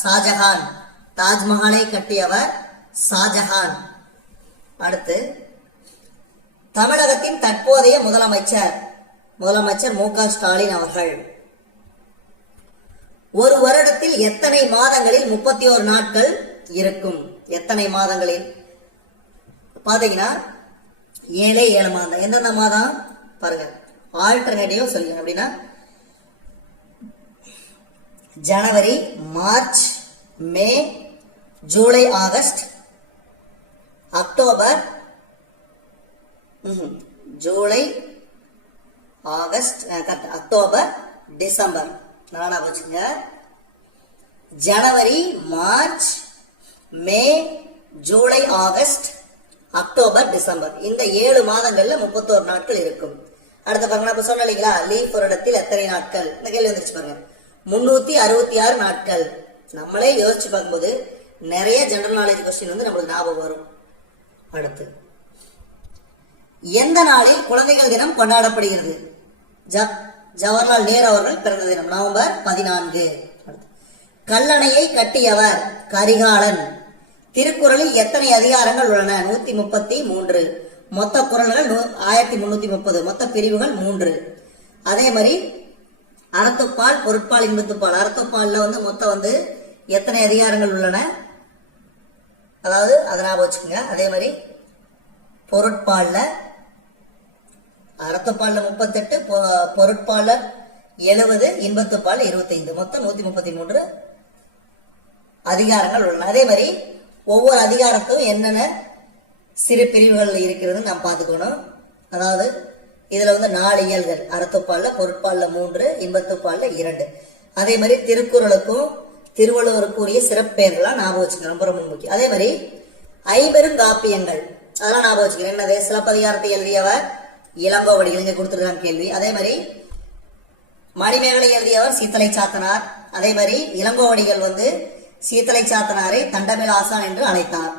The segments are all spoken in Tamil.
ஷாஜஹான். தாஜ்மஹாலை கட்டியவர் ஷாஜஹான். அடுத்து தமிழகத்தின் தற்போதைய முதலமைச்சர் மு.க. ஸ்டாலின் அவர்கள். ஒரு வருடத்தில் எத்தனை மாதங்களில் 31 நாட்கள் இருக்கும்? எத்தனை மாதங்களில் பாத்தீங்கன்னா 7 மாதம். எந்தெந்த மாதம் பாருங்க, ஆல்டர்னேட்டிவ் சொல்லுங்க. அப்படின்னா ஜனவரி, மார்ச், மே, ஜூலை, ஆகஸ்ட், அக்டோபர், ஜூலை, ஆகஸ்ட், அக்டோபர், டிசம்பர். நானா வச்சுங்க. ஜனவரி, மார்ச், மே, ஜூலை, ஆகஸ்ட், அக்டோபர், டிசம்பர். இந்த 7 மாதங்கள்ல 31 நாட்கள் இருக்கும். அடுத்த பாருங்க, நான் சொன்ன இல்லைங்களா, லீப் ஒரு இடத்தில் எத்தனை நாட்கள்? இந்த கேள்வி வந்துருச்சு பாருங்க. 366 நாட்கள். நம்மளே யோசிச்சு பார்க்கும்போது நிறைய ஜெனரல் நாலேஜ் கொஸ்டின் வந்து நம்மளுக்கு ஞாபகம் வரும். அடுத்து எந்த நாளில் குழந்தைகள் தினம் கொண்டாடப்படுகிறது? ஜவஹர்லால் நேரு அவர்கள் பிறந்த தினம் நவம்பர் 14. கல்லணையை கட்டியவர் கரிகாலன். திருக்குறளில் எத்தனை அதிகாரங்கள் உள்ளன? 133. மொத்த குறள்கள் 1330. மொத்த பிரிவுகள் 3. அதே மாதிரி அறத்துப்பால், பொருட்பால், இன்பத்துப்பால். அறத்துப்பால்ல வந்து மொத்தம் வந்து எத்தனை அதிகாரங்கள் உள்ளன? அதாவது அதை ஞாபகம் வச்சுக்கோங்க. அதே மாதிரி பொருட்பால்ல அறத்துப்பால்ல 38, பொருட்பால்ல 70, இன்பத்துப்பால் 25. மொத்தம் 133 அதிகாரங்கள் உள்ளன. அதே மாதிரி ஒவ்வொரு அதிகாரத்தும் என்னென்ன சிறு பிரிவுகள் இருக்கிறது நாம் பார்த்துக்கணும். அதாவது இதுல வந்து 4 இயல்கள். அறத்துப்பால்ல, பொருட்பால்ல 3, இன்பத்துப்பால்ல 2. அதே மாதிரி திருக்குறளுக்கும் திருவள்ளுவருக்குரிய சிறப்பெயர்கள்லாம் ஞாபகம் வச்சுக்கணும், ரொம்ப ரொம்ப முக்கியம். அதே மாதிரி 50 காப்பியங்கள், அதெல்லாம் ஞாபகம் வச்சுக்கணும். என்னது? சிலப்பதிகாரத்தை எழுதியவர் இளங்கோவடிகள், இங்க கொடுத்துருக்காங்க கேள்வி. அதே மாதிரி மணிமேகலை எழுதியவர் சீத்தலை சாத்தனார். அதே மாதிரி இளங்கோவடிகள் வந்து சீத்தலை சாத்தனாரை தண்டமேல் ஆசான் என்று அழைத்தார்.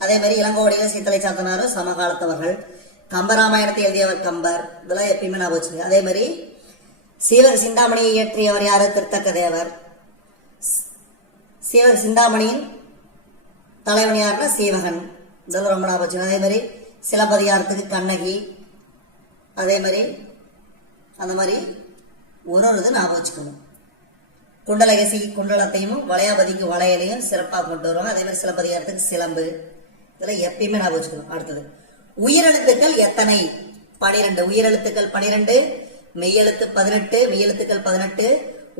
அதே மாதிரி இளங்கோவடிகள், சீத்தலை சாத்தனாரும் சமகாலத்தவர்கள். கம்பராமாயணத்தை எழுதியவர் கம்பர். இதெல்லாம் எப்பயுமே ஞாபகம் வச்சுக்கோங்க. அதே மாதிரி சீவக சிந்தாமணியை இயற்றியவர் யாரு? திருத்தக்க தேவர். சீவக சிந்தாமணியின் தலைவன் யாருன்னா சீவகன். இதெல்லாம் ரொம்ப ஞாபகம் வச்சுக்கணும். அதே மாதிரி சிலப்பதிகாரத்துக்கு கண்ணகி. அதே மாதிரி அந்த மாதிரி ஒரு இது ஞாபகம் வச்சுக்கணும். குண்டலகசிக்கு குண்டலத்தையும், வளையாபதிக்கு வளையலையும் சிறப்பாக கொண்டு வருவாங்க. அதே மாதிரி சிலப்பதிகாரத்துக்கு சிலம்பு. இதெல்லாம் எப்பயுமே ஞாபகம் வச்சுக்கணும். அடுத்தது உயிரெழுத்துக்கள் எத்தனை? 12. உயிரெழுத்துக்கள் 12, மெய்யெழுத்து 18, மெய்யெழுத்துக்கள் 18,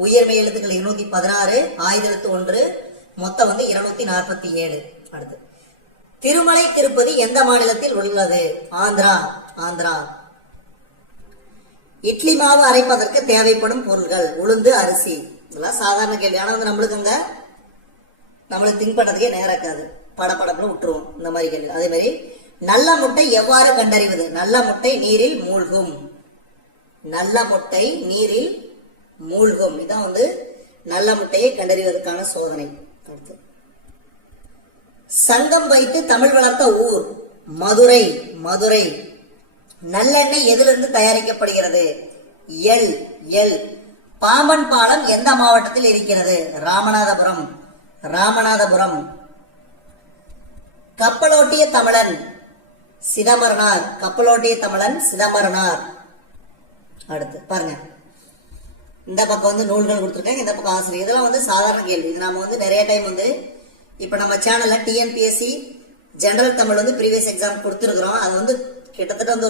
உயிர் மெய்யெழுத்துக்கள் 216, ஆயுதெழுத்து 1, மொத்தம் வந்து 247. அடுத்து திருமலை திருப்பதி எந்த மாநிலத்தில் உள்ளது? ஆந்திரா. இட்லி மாவு அரைப்பதற்கு தேவைப்படும் பொருள்கள் உளுந்து, அரிசி. இதெல்லாம் சாதாரண கேள்வி. ஆனா வந்து நம்மளுக்கு திங்க் பண்றதுக்கே நேரம் இருக்காது, படப்படப்புன்னு விட்டுருவோம் இந்த மாதிரி கேள்வி. அதே மாதிரி நல்ல முட்டை எவ்வாறு கண்டறிவது? நல்ல முட்டை நீரில் மூழ்கும். நல்ல முட்டை நீரில் மூழ்கும். இதான் வந்து நல்ல முட்டையை கண்டறிவதற்கான சோதனை. அடுத்து சங்கம் வைத்து தமிழ் வளர்த்த ஊர்? மதுரை. நல்லெண்ணெய் எதிலிருந்து தயாரிக்கப்படுகிறது? எள். பாம்பன் பாலம் எந்த மாவட்டத்தில் இருக்கிறது? ராமநாதபுரம். கப்பலோட்டிய தமிழன் சிதம்பரனார். அடுத்து பாருங்க, இந்த பக்கம் வந்து நூல்கள் கொடுத்துருக்காங்க, இந்த பக்கம் ஆசிரியர். இதெல்லாம் வந்து சாதாரண கேள்வி. இது நாம வந்து நிறைய டைம் வந்து இப்ப நம்ம சேனல்ல டிஎன்பிஎஸ்சி ஜெனரல் தமிழ் வந்து ப்ரீவியஸ் எக்ஸாம் கொடுத்துருக்குறோம். அது வந்து கிட்டத்தட்ட வந்து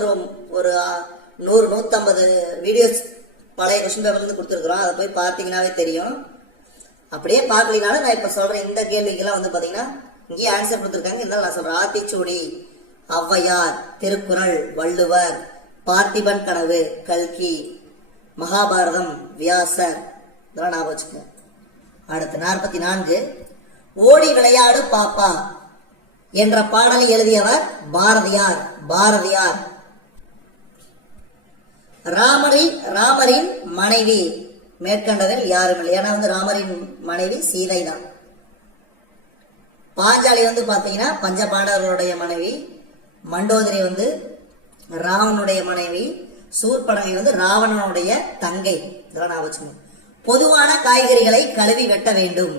ஒரு 100-150 வீடியோஸ் பழைய கொஸ்டின் பேப்பர்ல இருந்து கொடுத்துருக்குறோம். அதை போய் பார்த்தீங்கன்னாவே தெரியும். அப்படியே பார்க்கலினாலும் நான் இப்ப சொல்றேன், இந்த கேள்விக்கெல்லாம் வந்து பாத்தீங்கன்னா இங்கேயே ஆன்சர் கொடுத்துருக்காங்க. இருந்தாலும் நான் சொல்றேன், ஆத்திச்சூடி, ஔவையார், திருக்குறள், வள்ளுவர், பார்த்திபன் கனவு, கல்கி, மகாபாரதம், வியாசர். இதெல்லாம் ஞாபகம் வச்சுக்கோங்க. அடுத்து 44 ஓடி விளையாடு பாப்பா என்ற பாடலை எழுதியவர் பாரதியார். ராமரின் மனைவி மேற்கண்டதில் யாரும் இல்லை. ஏன்னா வந்து ராமரின் மனைவி சீதை தான். பாஞ்சாலி வந்து பாத்தீங்கன்னா பஞ்ச பாண்டவர்களுடைய மனைவி. மண்டோதரி வந்து ராவனுடைய மனைவி. சூர்பனகை வந்து ராவணனுடைய தங்கை. இதெல்லாம் நான் வச்சுக்கணும். பொதுவான காய்கறிகளை கழுவி வெட்ட வேண்டும்.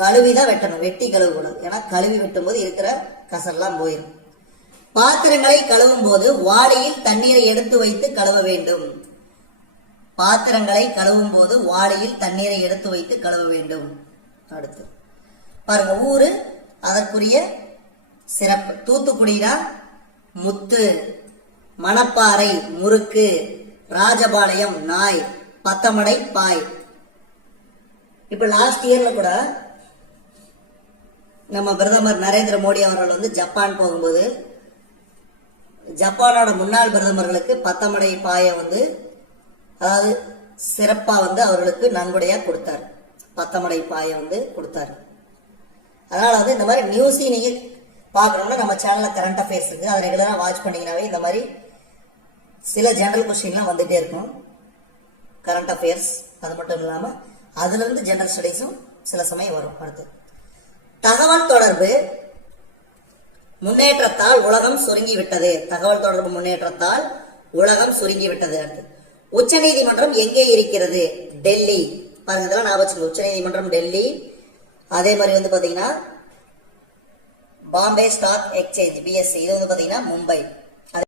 கழுவி தான் வெட்டணும், வெட்டி கழுவ கூடாது. ஏன்னா கழுவி வெட்டும் போது இருக்கிற கசரெல்லாம் போயிடும். பாத்திரங்களை கழுவும் போது வாளியில் தண்ணீரை எடுத்து வைத்து கழுவ வேண்டும். பாத்திரங்களை கழுவும் போது வாளியில் தண்ணீரை எடுத்து வைத்து கழுவ வேண்டும். அடுத்து பாருங்க, ஊரு அதற்குரிய சிறப்பு. தூத்துக்குடினா முத்து, மணப்பாறை முறுக்கு, ராஜபாளையம் நாய், பத்தமடை பாய். இப்ப லாஸ்ட் இயர்ல கூட நம்ம பிரதமர் நரேந்திர மோடி அவர்கள் வந்து ஜப்பான் போகும்போது ஜப்பானோட முன்னாள் பிரதமர்களுக்கு பத்தமடை பாயை வந்து அதாவது சிறப்பா வந்து அவர்களுக்கு நன்கொடையா கொடுத்தாரு. பத்தமடை பாயை வந்து கொடுத்தாரு. அதனால வந்து இந்த மாதிரி நியூஸையும் நீங்க பார்க்கணும்னா நம்ம சேனல்ல கரண்ட் அஃபேர்ஸ் இருக்கு, அதை ரெகுலரா வாட்ச் பண்ணீங்கன்னாவே இந்த மாதிரி சில ஜெனரல் கொஸ்டின்லாம் வந்துட்டே இருக்கும். கரண்ட் அஃபேர்ஸ் அது மட்டும் இல்லாம அதுல இருந்து ஜெனரல் ஸ்டடீஸும் சில சமயம் வரும். அடுத்து தகவல் தொடர்பு முன்னேற்றத்தால் உலகம் சுருங்கி விட்டது. தகவல் தொடர்பு முன்னேற்றத்தால் உலகம் சுருங்கி விட்டது. அடுத்து உச்ச நீதிமன்றம் எங்கே இருக்கிறது? டெல்லி. பாருங்க, இதெல்லாம் ஞாபகம் வச்சுக்கோங்க. உச்ச நீதிமன்றம் டெல்லி. அதே மாதிரி வந்து பாத்தீங்கன்னா பாம்பே ஸ்டாக் எக்ஸ்சேஞ்ச் BSE இது வந்து பாத்தீங்கன்னா மும்பை.